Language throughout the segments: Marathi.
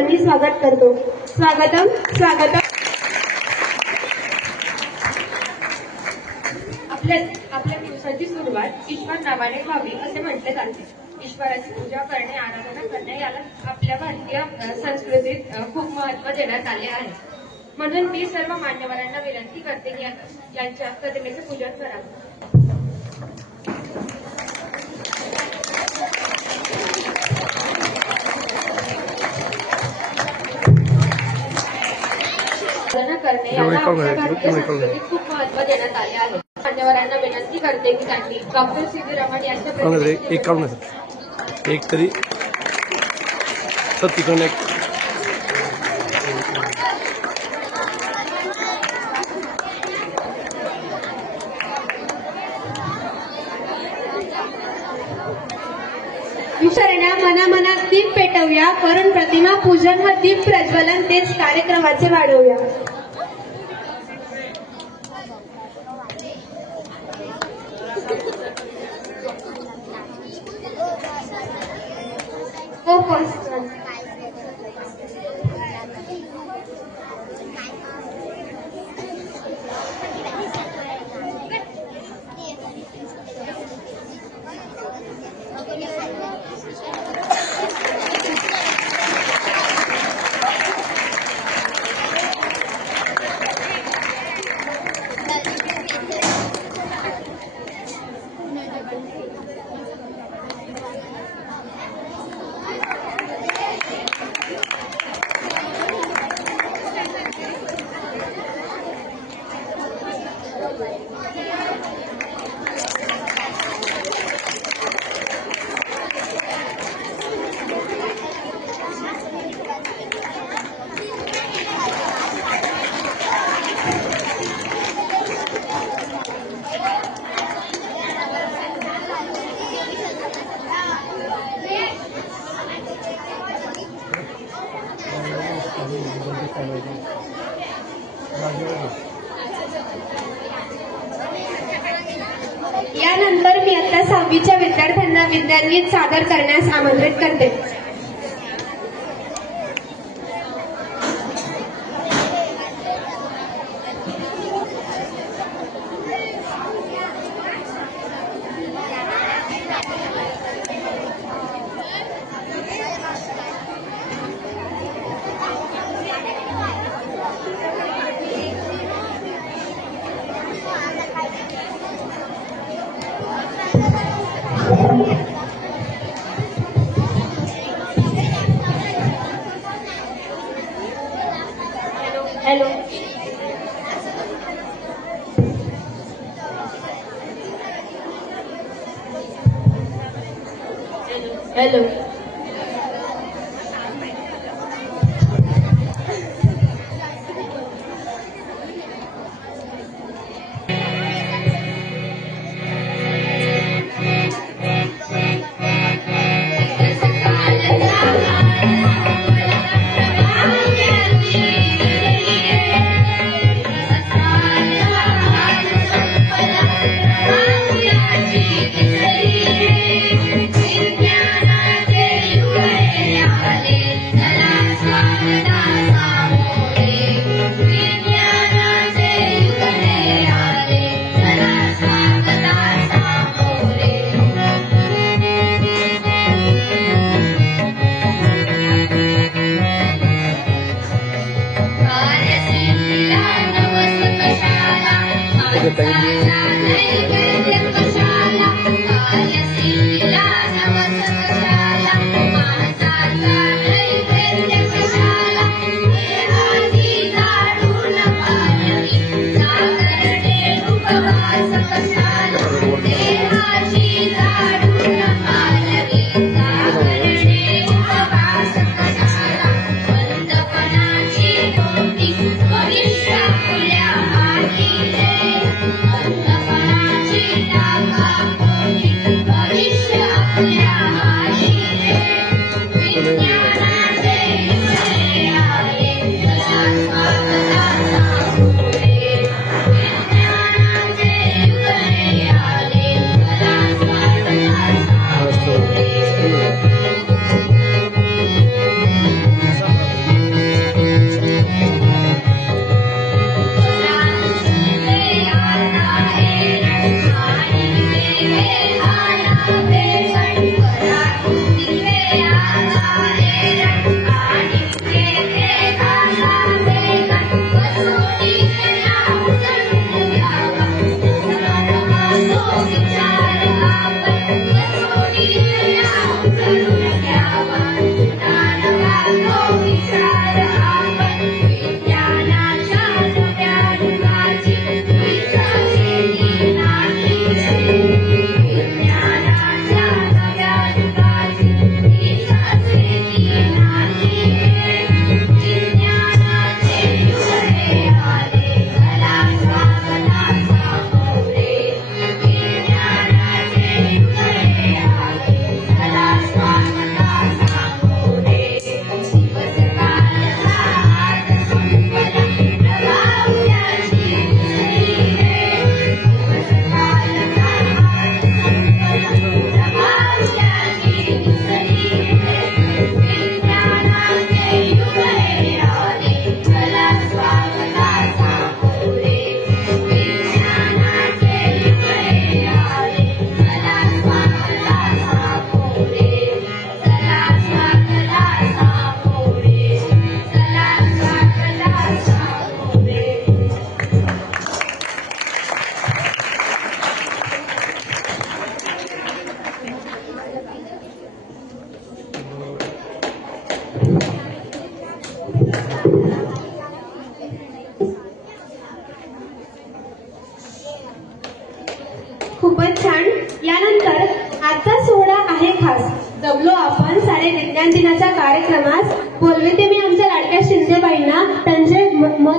टाळ्यांनी स्वागत करतो. स्वागतम स्वागतम. आपल्या दिवसाची सुरुवात ईश्वर नावाने व्हावी असे म्हटले जाते. ईश्वराची पूजा करणे, आराधना करणे याला आपल्या भारतीय संस्कृतीत खूप महत्त्व देण्यात आले आहे. म्हणून मी सर्व मान्यवरांना विनंती करते की यांच्या प्रतिमेचे पूजन करावे. करणे याला आपल्या भारतीय संस्कृतीत खूप महत्त्व देण्यात आले आहे. मान्यवरांना विनंती करते की त्यांनी डॉक्टर सी.व्ही. रमण यांच्या एक तरी सत्तीकडून एक विचारण्या मनामनात दीप पेटवूया, करून प्रतिमा पूजन व दीप प्रज्वलन तेच कार्यक्रमाचे वाढवूया. यानंतर मी आता 6वीच्या विद्यार्थ्यांना विज्ञानगीत सादर करण्यास आमंत्रित करते. Hello hello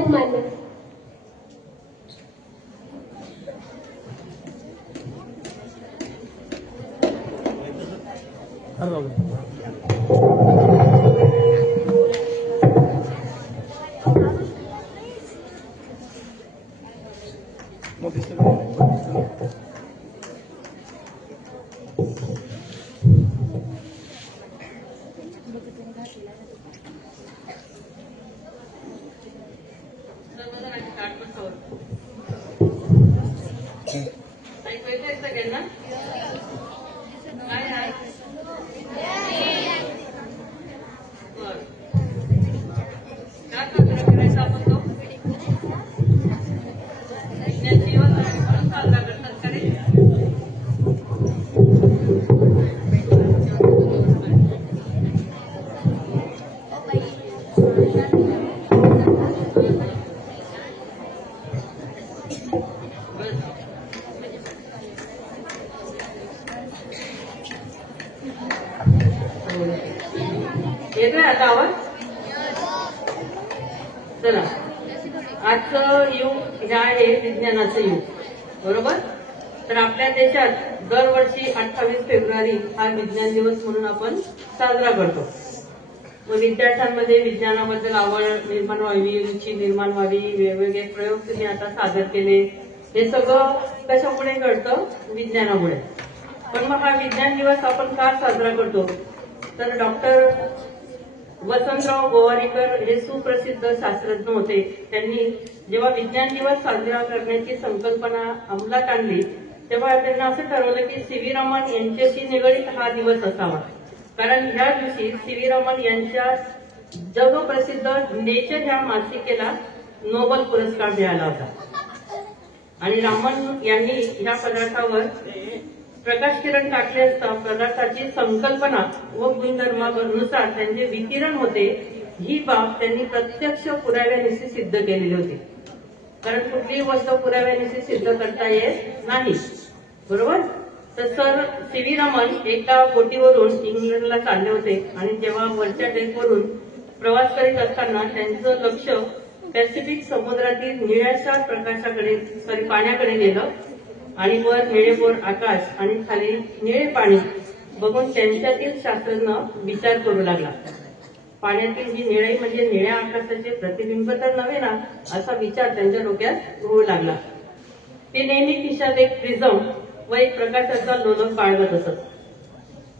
Lokmanya. येतोय आता आवाज? चला, आजचं युग हे आहे विज्ञानाचं युग, बरोबर? तर आपल्या देशात दरवर्षी 28 फेब्रुवारी हा विज्ञान दिवस म्हणून आपण साजरा करतो. व विद्यार्थ्यांमध्ये विज्ञानाबद्दल आवड निर्माण व्हावी, रुची निर्माण व्हावी, वेगवेगळे प्रयोग तुम्ही आता सादर केले, हे सगळं कशामुळे घडतं? विज्ञानामुळे. पण मग हा विज्ञान दिवस आपण का साजरा करतो? तर डॉक्टर वसंतराव गोवारीकर हे सुप्रसिद्ध शास्त्रज्ञ होते. त्यांनी जेव्हा विज्ञान दिवस साजरा करण्याची संकल्पना अंमलात आणली तेव्हा त्यांनी असं ठरवलं की सी व्ही रमण यांच्याशी निगडीत हा दिवस असावा. कारण ह्या दिवशी सी व्ही रमण यांच्या जगप्रसिद्ध नेचर ह्या मासिकेला नोबेल पुरस्कार मिळाला होता. आणि रामन यांनी ह्या पदार्थावर प्रकाश किरण टाकले असता पदार्थाची संकल्पना व गुणधर्मानुसार त्यांचे विकिरण होते, ही बाब त्यांनी प्रत्यक्ष पुराव्यानिशी सिद्ध केलेली होती. कारण कुठलीही गोष्ट पुराव्यानिशी सिद्ध करता येत नाही, बरोबर? तर सर सी व्ही रमण एका बोटीवरून इंग्लंडला चालले होते आणि तेव्हा वरच्या डेकवरून प्रवास करीत असताना त्यांचं लक्ष पॅसिफिक समुद्रातील निळ्याशा प्रकाशाकडे पाण्याकडे गेलं आणि वर निळेभोर आकाश आणि खाली निळे पाणी बघून त्यांच्यातील शास्त्रज्ञ विचार करू लागला. पाण्यातील जी निळी म्हणजे निळ्या आकाशाचे प्रतिबिंब तर नव्हे ना, असा विचार त्यांच्या डोक्यात होऊ लागला. ते नेहमी खिशात एक प्रिझम व एक प्रकाशाचा लोलक बाळगत असत.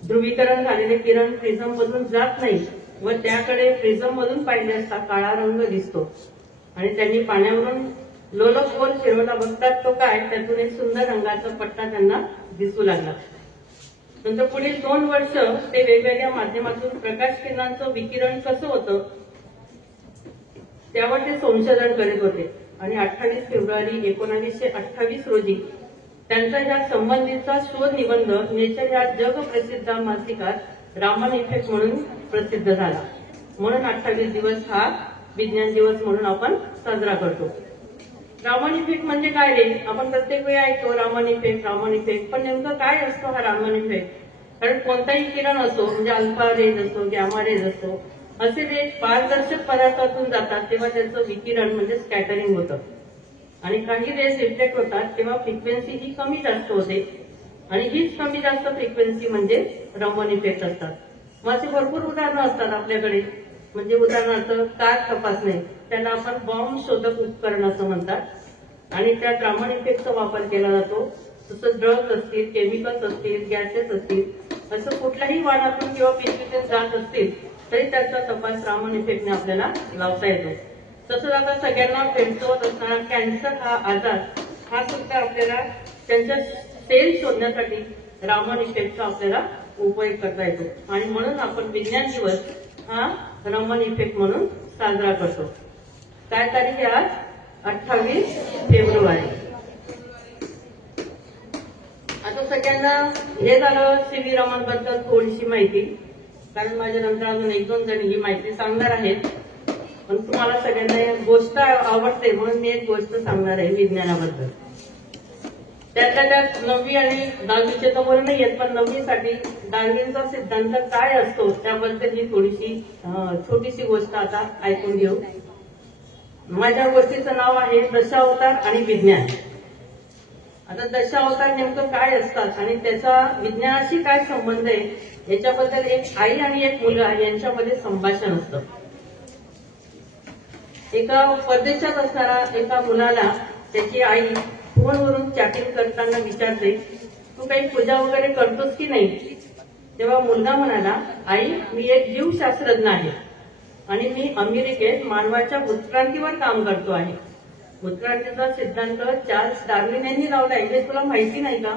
ध्रुवीकरण झालेले किरण प्रिझम मधून जात नाही व त्याकडे प्रिझम मधून पाहिले असता काळा रंग दिसतो आणि त्यांनी पाण्यावरून लोलक वर फिरवला. बघतात तो काय, त्यातून एक सुंदर रंगाचा पट्टा त्यांना दिसू लागला. नंतर पुढील 2 वर्ष ते वेगवेगळ्या माध्यमातून प्रकाश किरणांचं विकिरण कसं होतं त्यावर ते संशोधन करीत होते. आणि 28 फेब्रुवारी 1928 रोजी त्यांचा ह्या संबंधीचा शोध निबंध नेचर ह्या जगप्रसिद्ध मासिकात रामन इफेक्ट म्हणून प्रसिद्ध झाला. म्हणून 28 दिवस हा विज्ञान दिवस म्हणून आपण साजरा करतो. रामन इफेक्ट म्हणजे काय रे? आपण प्रत्येक वेळी ऐकतो रामन इफेक्ट, रामन इफेक्ट. पण नेमकं काय असतो हा रामन इफेक्ट? कारण कोणताही किरण असो, म्हणजे अल्फा रेज असो, गॅमा रेज असो, असे रेज पारदर्शक पदार्थातून जातात तेव्हा त्याचं विकिरण म्हणजे स्कॅटरिंग होतं. आणि काही रेज रिफ्लेक्ट होतात तेव्हा फ्रिक्वेन्सी ही कमी जास्त होते आणि हीच कमी जास्त फ्रिक्वेन्सी म्हणजे रामन इफेक्ट असतात. मग असे भरपूर उदाहरणं असतात आपल्याकडे. म्हणजे उदाहरणार्थ कार तपासणे, त्याला आपण बॉम्ब शोधक उपकरण असं म्हणतात आणि त्यात रामन इफेक्टचा वापर केला जातो. तसं ड्रग्ज असतील, केमिकल्स असतील, गॅसेस असतील, असं कुठल्याही वाहनातून किंवा पिशवीतून जात असतील तरी त्याचा तपास रामन इफेक्टने आपल्याला लावता येतो. तसंच आता सगळ्यांना भेडसावत असणारा कॅन्सर हा आजार हा सुद्धा आपल्याला त्यांच्या सेल शोधण्यासाठी रामन इफेक्टचा आपल्याला उपयोग करता येतो. आणि म्हणून आपण विज्ञान दिवस हा रामन इफेक्ट म्हणून साजरा करतो. काय तारीख आहे आज? 28 फेब्रुवारी. आता सगळ्यांना हे झालं सी व्ही रमण बद्दल थोडीशी माहिती. कारण माझ्या नंतर अजून 1-2 जण ही माहिती सांगणार आहेत. पण तुम्हाला सगळ्यांना एक गोष्ट आवडते म्हणून मी एक गोष्ट सांगणार आहे विज्ञानाबद्दल. त्यातल्या त्यात 9वी आणि 10वीचे तर बरं नाही येत, पण 9वीसाठी डार्विनचा सिद्धांत काय असतो त्याबद्दल ही थोडीशी छोटीशी गोष्ट आता ऐकून घेऊ. माझ्या गोष्टीचं नाव आहे दशावतार आणि विज्ञान. आता दशावतार नेमकं काय असतात आणि त्याचा विज्ञानाशी काय संबंध आहे याच्याबद्दल एक आई आणि एक मुलगा यांच्यामध्ये संभाषण असतं. एका परदेशात असणारा एका मुलाला त्याची आई फोनवरून चॅटिंग करताना विचारते, तू काही पूजा वगैरे करतोस की नाही? तेव्हा मुलगा म्हणाला, आई मी एक जीवशास्त्रज्ञ आहे आणि मी अमेरिकेत मानवाच्या उत्क्रांतीवर काम करतो आहे. उत्क्रांतीचा सिद्धांत चार्ल्स डार्विन यांनी लावलाय, हे तुला माहिती नाही का?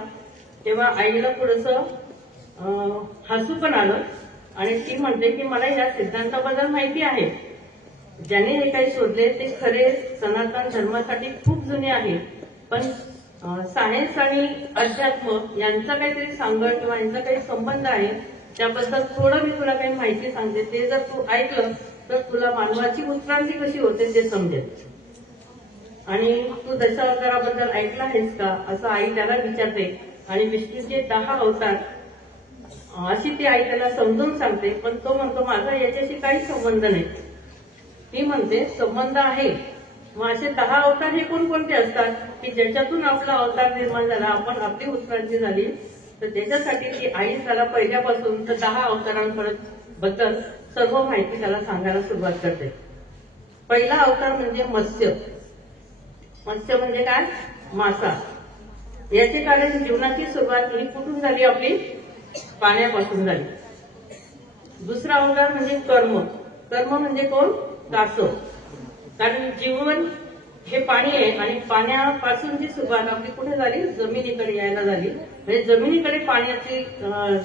तेव्हा आईला थोडंसं हसू पण आलं आणि ती म्हणते की मला या सिद्धांताबद्दल माहिती आहे. ज्याने हे काही शोधले ते खरे सनातन धर्मासाठी खूप जुने आहे, पण सायन्स आणि अध्यात्म यांचा काहीतरी सांगड किंवा यांचा काही संबंध आहे, त्याबद्दल थोडं मी तुला काही माहिती सांगते. ते जर तू ऐकलं तर तुला मानवाची उत्क्रांती कशी होते ते समजेल. आणि तू दशावताराबद्दल ऐकलं आहेस का असं आई त्याला विचारते आणि विष्णूचे 10 अवतार अशी ती आई त्याला समजून सांगते. पण तो म्हणतो माझा याच्याशी काही संबंध नाही. ती म्हणते संबंध आहे. मग असे 10 अवतार हे कोणकोणते असतात की ज्याच्यातून आपला अवतार निर्माण झाला, आपण आपली उत्क्रांती झाली, तर त्याच्यासाठी ती आई त्याला पहिल्यापासून तर 10 अवतारांबद्दल सर्व माहिती त्याला सांगायला सुरुवात करते. पहिला अवतार म्हणजे मत्स्य. मत्स्य म्हणजे काय? मासा. याचे कारण जीवनाची सुरुवात ही कुठून झाली? आपली पाण्यापासून झाली. दुसरा अवतार म्हणजे कर्म. कर्म म्हणजे कोण? कासव. कारण जीवन हे पाणी आहे आणि पाण्यापासून जी सुरुवात आपली कुठे झाली? जमिनीकडे यायला झाली. म्हणजे जमिनीकडे पाण्याची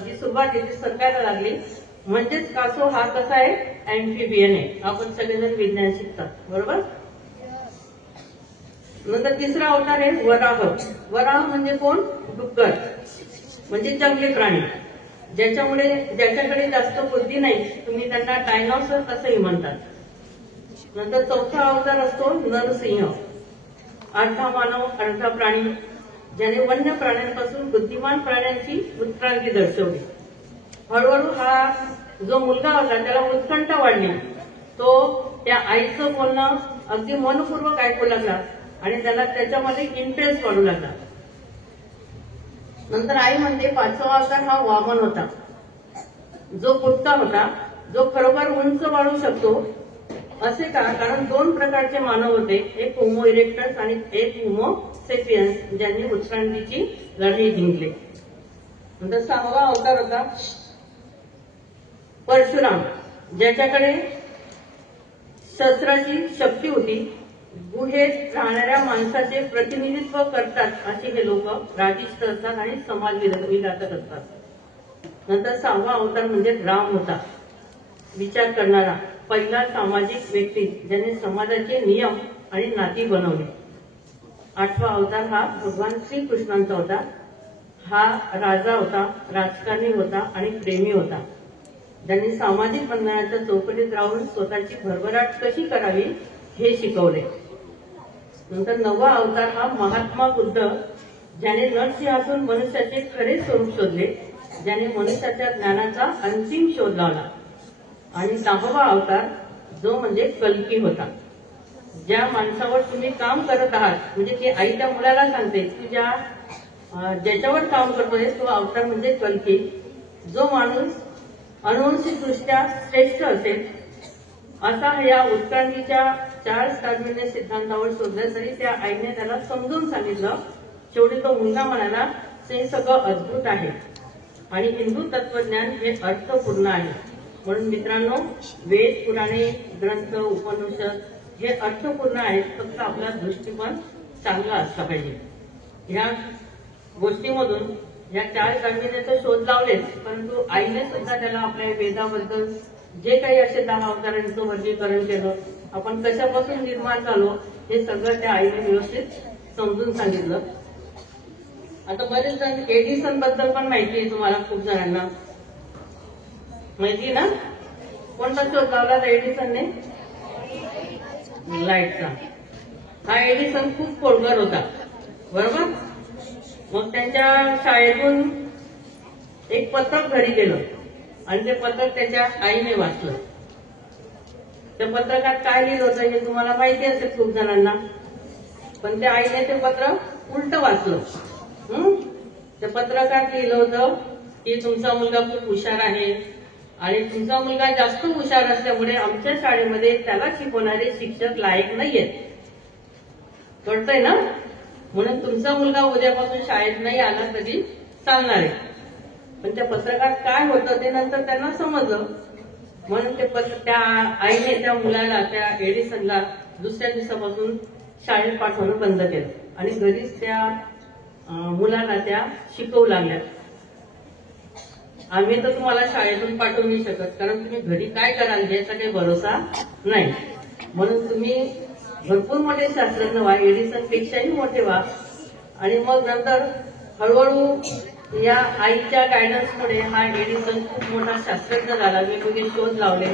जी सुरुवात आहे ती सरकायला लागली. म्हणजेच कासव हा कसा आहे? अँफिबियन आहे. आपण सगळेजण विज्ञान शिकतात, बरोबर? नंतर तिसरा अवतार आहे वराह. वराह म्हणजे कोण? डुक्कर, म्हणजे जंगली प्राणी. ज्याच्याकडे जास्त बुद्धी नाही, तुम्ही त्यांना डायनॉसॉर असंही म्हणतात. नंतर चौथा अवतार असतो नरसिंह. अर्धा मानव अर्धा प्राणी, ज्याने वन्य प्राण्यांपासून बुद्धिमान प्राण्यांची उत्क्रांती दर्शवली. हळूहळू हा जो मुलगा होता त्याला उत्कंठा वाढली. तो त्या आईचं बोलणं अगदी मनपूर्वक ऐकू लागला आणि त्याला त्याच्यामध्ये इंटरेस्ट वाढू लागला. नंतर आई म्हणते 5वा अवतार हा वामन होता, जो बुटका होता, जो खरोखर उंच वाढू शकतो. असे का? कारण 2 प्रकारचे मानव होते, एक होमो इरेक्टस आणि एक होमो सेपियन्स, ज्यांनी उत्क्रांतीची लढाई जिंकली. नंतर 6वा अवतार होता परशुराम, ज्याच्याकडे शस्त्राची शक्ती होती. गुहेत राहणाऱ्या माणसाचे प्रतिनिधित्व करतात असे हे लोक राजिष्ठ असतात आणि समाज विघातक असतात. नंतर 6वा अवतार म्हणजे राम होता, विचार करणारा, पहिला सामाजिक व्यक्ती ज्याने समाजाचे नियम आणि नाती बनवली. 8वा अवतार हा भगवान श्रीकृष्णांचा होता. हा राजा होता, राजकारणी होता आणि प्रेमी होता, ज्यांनी सामाजिक अन्यायाच्या चौकटीत राहून स्वतःची भरभराट कशी करावी हे शिकवले. नंतर 9वा अवतार हा महात्मा बुद्ध, ज्याने नरसिंहातून मनुष्याचे खरे स्वरूप शोधले, ज्याने मनुष्याच्या ज्ञानाचा अंतिम शोध लावला. आणि 10वा अवतार जो म्हणजे कल्की होता. ज्या माणसावर तुम्ही काम करत आहात, म्हणजे ती आई त्या मुलाला सांगते की ज्याच्यावर काम करतोय तो अवतार म्हणजे कल्की. जो माणूस अनुवंशिकदृष्ट्या श्रेष्ठ असेल असा या उत्क्रांतीच्या चार्ल्स डार्विनने सिद्धांतावर शोधलं तरी त्या आईने त्याला समजून सांगितलं. शेवटी तो मुलगा म्हणाला, हे सगळं अद्भुत आहे आणि हिंदू तत्वज्ञान हे अर्थपूर्ण आहे. म्हणून मित्रांनो, वेद, पुराणे, ग्रंथ, उपनिषद हे अर्थपूर्ण आहेत, फक्त आपला दृष्टिकोन चांगला असला पाहिजे. ह्या गोष्टीमधून या चार्ल्स डार्विनने तर शोध लावलेच, परंतु आईने सुद्धा त्याला आपल्या वेदाबद्दल जे काही असे 10 अवतारांचं वर्गीकरण केलं, आपण कशापासून निर्माण झालो हे सगळं त्या आईने व्यवस्थित समजून सांगितलं. आता बरेच जण एडिसन बद्दल पण माहिती आहे तुम्हाला, खूप जणांना माहिती ना? कोणता शोध लावला एडिसनने? लाईटचा. हा एडिसन खूप खोडकर होता, बरोबर? मग त्यांच्या शाळेतून एक पत्रक घरी गेलं आणि ते पत्रक त्याच्या आईने वाचलं. त्या पत्रकात काय लिहिलं होतं हे तुम्हाला माहिती असेल खूप जणांना, पण त्या आईने ते पत्र उलट वाचलं. त्या पत्रकात लिहिलं होतं की तुमचा मुलगा खूप हुशार आहे आणि तुमचा मुलगा जास्त हुशार असल्यामुळे आमच्या शाळेमध्ये त्याला शिकवणारे शिक्षक लायक नाहीयेत. कळतंय ना? म्हणून तुमचा मुलगा उद्यापासून शाळेत नाही आला तरी चालणार आहे. पण त्या पत्रकात काय होतं ते नंतर त्यांना समजलं. म्हणून त्या आईने त्या मुलाला, त्या एडिसनला दुसऱ्या दिवसापासून शाळेत पाठवणं बंद केलं आणि घरीच त्या मुलाला त्या शिकवू लागल्या. आम्ही तर तुम्हाला शाळेतून पाठवू नाही शकत, कारण तुम्ही घरी काय कराल याचा काही भरोसा नाही. म्हणून तुम्ही भरपूर मोठे शास्त्रज्ञ व्हा, एडिसन पेक्षाही मोठे व्हा. आणि मग नंतर हळूहळू या आईच्या गायडन्समुळे हा एडिसन खूप मोठा शास्त्रज्ञ झाला, वेगवेगळे शोध लावले.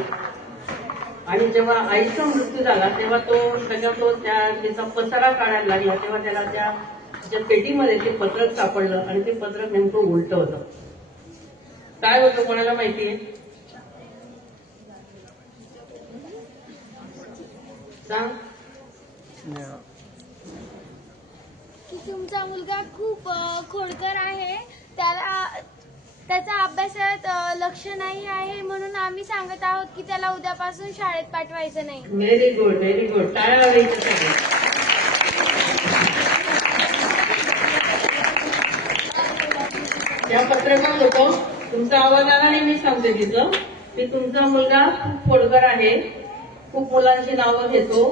आणि जेव्हा आईचा मृत्यू झाला तेव्हा त्याचा पसारा काढायला लागला, तेव्हा त्याला त्या पेटीमध्ये ते पत्रक सापडलं आणि ते पत्रक नेमकं उलट होतं. काय होतं कोणाला माहितीये? सांग. की तुमचा मुलगा खूप खोडकर आहे, त्याचा अभ्यासात लक्ष नाही आहे, म्हणून आम्ही सांगत आहोत की त्याला उद्यापासून शाळेत पाठवायचं नाही. Very good, very good. टाळ्या वाजवायच्या. त्या पत्रकात होतं, तुमचा आवाज आला नाही, मी सांगते तिचं, की तुमचा मुलगा खूप खोडकर आहे, खूप मुलांची नावं घेतो,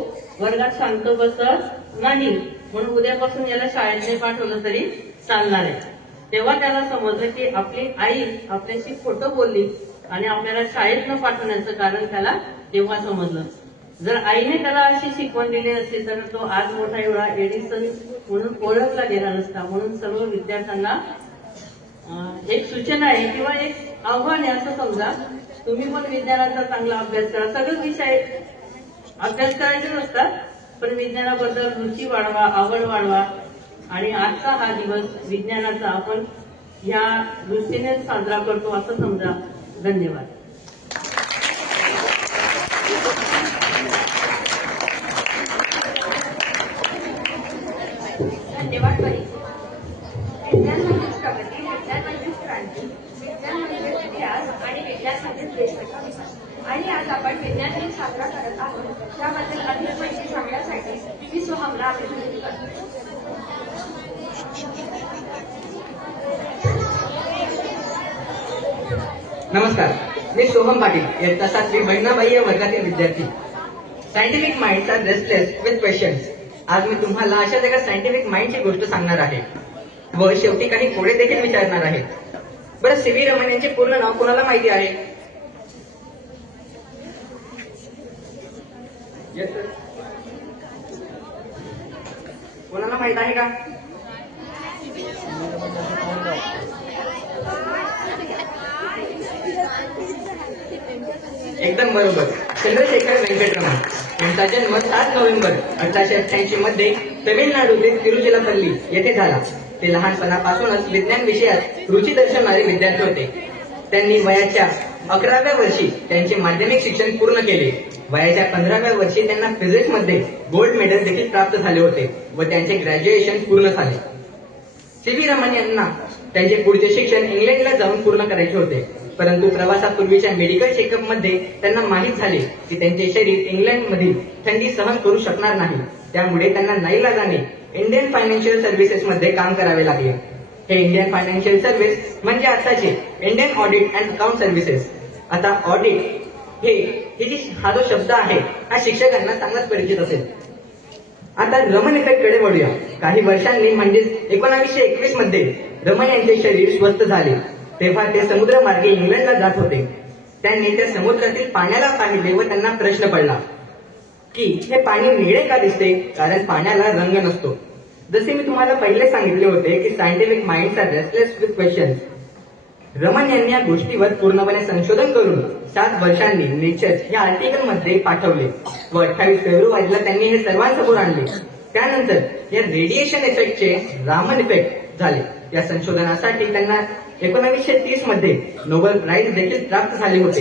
वर्गात शांत बसत नाही, म्हणून उद्यापासून याला शाळेत नाही पाठवलं तरी चालणार आहे. तेव्हा त्याला समजलं की आपली आई आपल्याशी खोटं बोलली आणि आपल्याला शाळेत न पाठवण्याचं कारण त्याला तेव्हा समजलं. जर आईने त्याला अशी शिकवण दिली असती तर तो आज मोठा एवढा एडिसन म्हणून ओळखला गेला नसता. म्हणून सर्व विद्यार्थ्यांना एक सूचना आहे किंवा एक आव्हान आहे असं समजा, तुम्ही पण विज्ञानाचा चांगला अभ्यास करा. सगळे विषय अभ्यास करायचे नसतात, पण विज्ञानाबद्दल रुची वाढवा, आवड वाढवा. आणि आजचा हा दिवस विज्ञानाचा आपण या दृष्टीने साजरा करतो असं समजा. धन्यवाद. धन्यवाद बरी. विज्ञान म्हणजेच प्रगती, विज्ञान म्हणजेच क्रांती, विज्ञान म्हणजेच इतिहास आणि विज्ञान म्हणजेच देशाचा विकास. आणि आज आपण विज्ञान दिन साजरा करत आहोत. त्याबद्दल अधिक माहिती सांगण्यासाठी मी सोहमला अभिनंदन करतो. नमस्कार, मी सोहम पाटील, इयत्ता 7वी बहिणाबाई या वर्गातील विद्यार्थी. Scientific minds are restless with questions. आज मी तुम्हाला अशाच एका सायंटिफिक माइंडची गोष्ट सांगणार आहे व शेवटी काही कोडे देखील विचारणार आहे. बरं, सी.व्ही. रमण यांचे पूर्ण नाव कोणाला माहिती आहे? कोणाला माहित आहे का? एकदम बरोबर, चंद्रशेखर वेंकटरमण. यांचा जन्म 7 नोव्हेंबर 1888 मध्ये तमिळनाडूतील तिरुचिरापल्ली येथे झाला. ते लहानपणापासूनच विज्ञान विषयात रुची दर्शवणारे विद्यार्थी होते. त्यांनी वयाच्या 11व्या वर्षी त्यांचे माध्यमिक शिक्षण पूर्ण केले. वयाच्या 15व्या वर्षी त्यांना फिजिक्समध्ये गोल्ड मेडल देखील प्राप्त झाले होते व त्यांचे ग्रॅज्युएशन पूर्ण झाले. सी.व्ही. रमण यांना त्यांचे पुढचे शिक्षण इंग्लंडला जाऊन पूर्ण करायचे होते, परंतु प्रवासापूर्वीच्या मेडिकल चेकअपमध्ये त्यांना माहीत झाले की त्यांचे शरीर इंग्लंडमधील थंडी सहन करू शकणार नाही. त्यामुळे त्यांना नाईलाजाने इंडियन फायनान्शियल सर्व्हिसेसमध्ये काम करावे लागले. हे इंडियन फायनान्शियल सर्व्हिस म्हणजे आताचे Indian audit and account services. आता ऑडिट हा जो शब्द आहे हा शिक्षकांना चांगलाच परिचित असेल. आता रमण इफेक्टकडे वळूया. काही वर्षांनी म्हणजेच 1921 मध्ये रमण यांचे शरीर स्वस्थ झाले. तेव्हा ते समुद्रमार्गे इंग्लंडला जात होते. त्यांनी त्या समुद्रातील पाण्याला पाहिले व त्यांना प्रश्न पडला की हे पाणी निळे का दिसते, कारण पाण्याला रंग नसतो. जसे मी तुम्हाला पहिले सांगितले होते की scientific minds are restless with questions. Raman यांनी या गोष्टीवर पूर्णपणे संशोधन करून 7 वर्षांनी नेचर या आर्टिकलमध्ये पाठवले व 28 फेब्रुवारीला त्यांनी हे सर्वांसमोर आणले. त्यानंतर या रेडिएशन इफेक्टचे रामन इफेक्ट झाले. या संशोधनासाठी त्यांना 1930 मध्ये नोबेल प्राइज देखील प्राप्त झाले होते.